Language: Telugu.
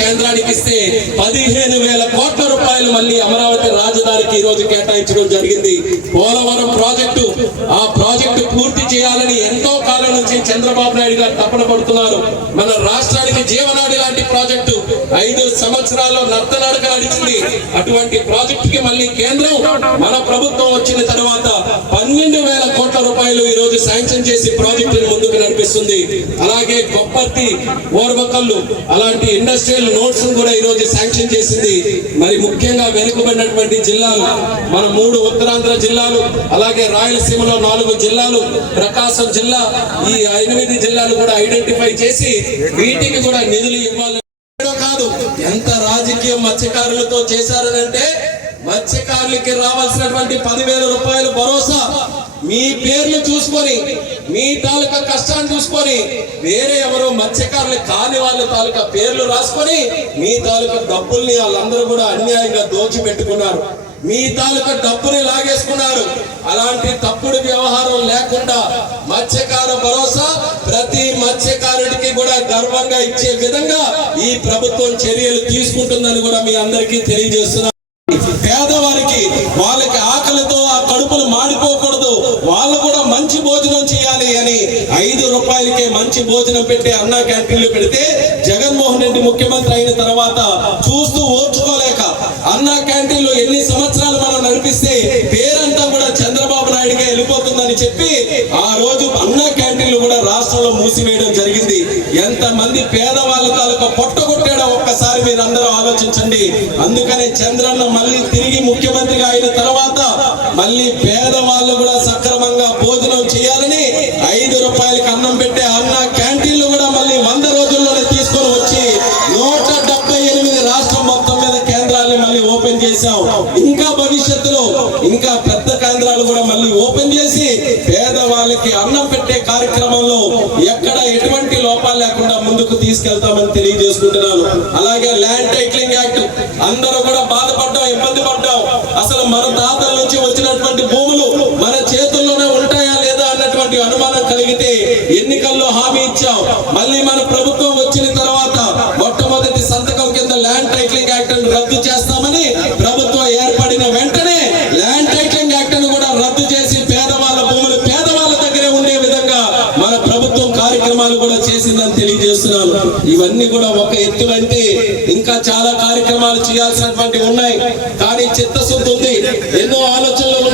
కేంద్రానికి ఇస్తే పదిహేను వేల కోట్ల రూపాయలు మళ్ళీ అమరావతి రాజధానికి ఈ రోజు కేటాయించడం జరిగింది. పోలవరం ప్రాజెక్టు ఆ ప్రాజెక్టు పూర్తి చేయాలని ఎంతో కాలం నుంచి చంద్రబాబు నాయుడు గారు తపన పడుతున్నారు. మన రాష్ట్రానికి జీవనాడి లాంటి ప్రాజెక్టు ఐదు సంవత్సరాల్లో నత్తనడక నడిచింది. అటువంటి ప్రాజెక్టుకి మళ్ళీ కేంద్రం మన ప్రభుత్వం వచ్చిన తర్వాత పన్నెండు వేల కోట్ల రూపాయలు ఈ రోజు శాంక్షన్ చేసి ప్రాజెక్టును ముందుకు అలాగే కొప్పర్తి ఓర్వకల్లు అలాంటి ఇండస్ట్రియల్ నోట్స్ కూడా ఈ రోజు శాంక్షన్ చేసింది. మరి ముఖ్యంగా వెనుకబడినటువంటి జిల్లాలు మన మూడు ఉత్తరాంధ్ర జిల్లాలు అలాగే రాయలసీమలో నాలుగు జిల్లాలు ప్రకాశం జిల్లా ఈ ఎనిమిది జిల్లాలు కూడా ఐడెంటిఫై చేసి వీటికి కూడా నిధులు ఇవ్వాలి కాదు ఎంత రాజకీయం మత్స్యకారులతో చేశారనంటే మత్స్యకారులకి రావాల్సినటువంటి పదివేల రూపాయలు భరోసా మీ పేర్లు చూసుకొని మీ తాలూకా కష్టాన్ని చూసుకొని వేరే ఎవరో మత్స్యకారులు కాని వాళ్ళ తాలూకా పేర్లు రాసుకొని మీ తాలూకా డబ్బుల్ని వాళ్ళందరూ కూడా అన్యాయంగా దోచిపెట్టుకున్నారు. మీ తాలూకా డబ్బుని లాగేసుకున్నారు. అలాంటి తప్పుడు వ్యవహారం లేకుండా మత్స్యకార భరోసా ప్రతి మత్స్యకారుడికి కూడా గర్వంగా ఇచ్చే విధంగా ఈ ప్రభుత్వం చర్యలు తీసుకుంటుందని కూడా మీ అందరికీ తెలియజేస్తున్నారు పేదవారికి వాళ్ళకి ఆకలితో ఆ కడుపులు మాడిపోకూడదు వాళ్ళు కూడా మంచి భోజనం చేయాలి అని ఐదు రూపాయలకే మంచి భోజనం పెట్టే అన్నా క్యాంటీన్లు పెడితే జగన్మోహన్ రెడ్డి ముఖ్యమంత్రి అయిన తర్వాత చూస్తూ ఓర్చుకోలేక అన్నా క్యాంటీన్లు ఎన్ని సంవత్సరాలు మనం నడిపిస్తే పేరంతా కూడా చంద్రబాబు నాయుడుగా వెళ్ళిపోతుందని చెప్పి ఆ రోజు అన్నా క్యాంటీన్లు కూడా రాష్ట్రంలో మూసివేయడం జరిగింది. ఎంత మంది పేదవాళ్ళ తాలూకా పొట్టగొట్టాడో ఒక్కసారి మీరు అందరూ ఆలోచించండి. అందుకనే చంద్రన్న మళ్ళీ తిరిగి ముఖ్యమంత్రిగా అయిన తర్వాత మళ్ళీ పేదవాళ్ళు కూడా సక్రమంగా రూపాయలకి అన్నం పెట్టే అన్న క్యాంటీన్లు కూడా మళ్ళీ వంద రోజుల్లోనే తీసుకొని వచ్చి నూట డెబ్బై ఎనిమిది రాష్ట్రం మొత్తం మీద కేంద్రాల్ని మళ్ళీ ఓపెన్ చేశాం. ఇంకా భవిష్యత్తులో ఇంకా పెద్ద కేంద్రాలు కూడా మళ్ళీ ఓపెన్ చేసి పేదవాళ్ళకి అన్నం పెట్టే కార్యక్రమంలో ఎక్కడ ఎటువంటి లోపాలు లేకుండా ముందుకు తీసుకెళ్తామని తెలియజేసుకుంటున్నాను. అలాగే ల్యాండ్ టైటిలింగ్ యాక్ట్ అందరూ కూడా బాధపడ్డాం ఇబ్బంది పడ్డాం. అసలు మన తాతల నుంచి వచ్చినటువంటి భూములు మన చేతుల్లో ఎన్నికల్లో హామీ ఇచ్చాం. మళ్ళీ మన ప్రభుత్వం వచ్చిన తర్వాత మొట్టమొదటి సంతకం కింద ల్యాండ్ టైటిలింగ్ యాక్ట్ రద్దు చేస్తామని ప్రభుత్వం ఏర్పడిన వెంటనే ల్యాండ్ టైటిలింగ్ యాక్ట్ కూడా రద్దు చేసి పేదవాళ్ళ భూములు పేదవాళ్ళ దగ్గరే ఉండే విధంగా మన ప్రభుత్వం కార్యక్రమాలు కూడా చేసిందని తెలియజేస్తున్నాను. ఇవన్నీ కూడా ఒక ఎత్తులంటే ఇంకా చాలా కార్యక్రమాలు చేయాల్సినటువంటి ఉన్నాయి. కానీ చిత్తశుద్ధి ఉంది. ఎన్నో ఆలోచనలు